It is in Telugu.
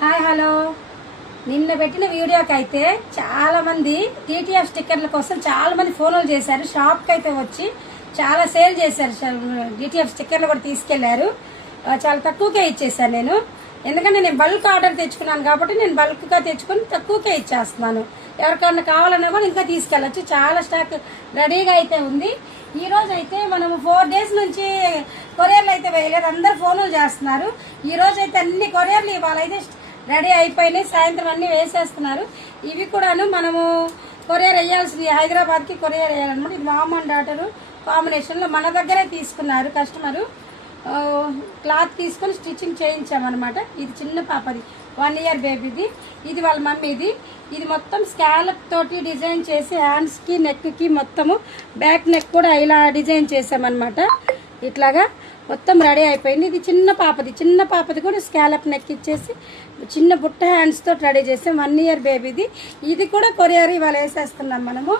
Hi hello. నిన్న పెట్టిన వీడియోకి అయితే చాలా మంది టీటీఎఫ్ స్టిక్కర్ల కోసం చాలా మంది ఫోన్లు చేశారు. షాప్కి అయితే వచ్చి చాలా సేల్ చేశారు. టీటీఎఫ్ స్టిక్కర్లు కూడా తీసుకెళ్లారు. చాలా తక్కువకే ఇచ్చేసాను నేను. ఎందుకంటే నేను బల్క్ ఆర్డర్ తెచ్చుకున్నాను కాబట్టి నేను బల్క్గా తెచ్చుకొని తక్కువకే ఇచ్చేస్తున్నాను. ఎవరికన్నా కావాలన్నా కూడా ఇంకా తీసుకెళ్ళచ్చు. చాలా స్టాక్ రెడీగా అయితే ఉంది. ఈ రోజు అయితే మనము 4 days నుంచి కొరియర్లు అయితే వేయలేదు. అందరు ఫోన్లు చేస్తున్నారు. ఈ రోజు అయితే అన్ని కొరియర్లు ఇవాళ అయితే రెడీ అయిపోయినాయి. సాయంత్రం అన్ని వేసేస్తున్నారు. ఇవి కూడాను మనము కొరియర్ వేయాల్సింది. హైదరాబాద్కి కొరియర్ వేయాలన్నమాట. ఇది మామ్ అండ్ డాటర్ కాంబినేషన్లో మన దగ్గరే తీసుకున్నారు కస్టమరు. క్లాత్ తీసుకొని స్టిచ్చింగ్ చేయించామన్నమాట. ఇది చిన్న పాపది 1 year బేబీది. ఇది వాళ్ళ మమ్మీది. ఇది మొత్తం స్కాలప్ తోటి డిజైన్ చేసి హ్యాండ్స్కి నెక్కి మొత్తము బ్యాక్ నెక్ కూడా ఇలా డిజైన్ చేసామన్నమాట. ఇట్లాగా మొత్తం రెడీ అయిపోయింది. ఇది చిన్న పాపది కూడా స్కాలప్ నెక్ ఇచ్చేసి చిన్న బుట్ట హ్యాండ్స్ తోటి రెడీ చేసాం. 1 year బేబీది. ఇది కూడా కొరియర్ ఇవాళ వేసేస్తున్నాం మనము.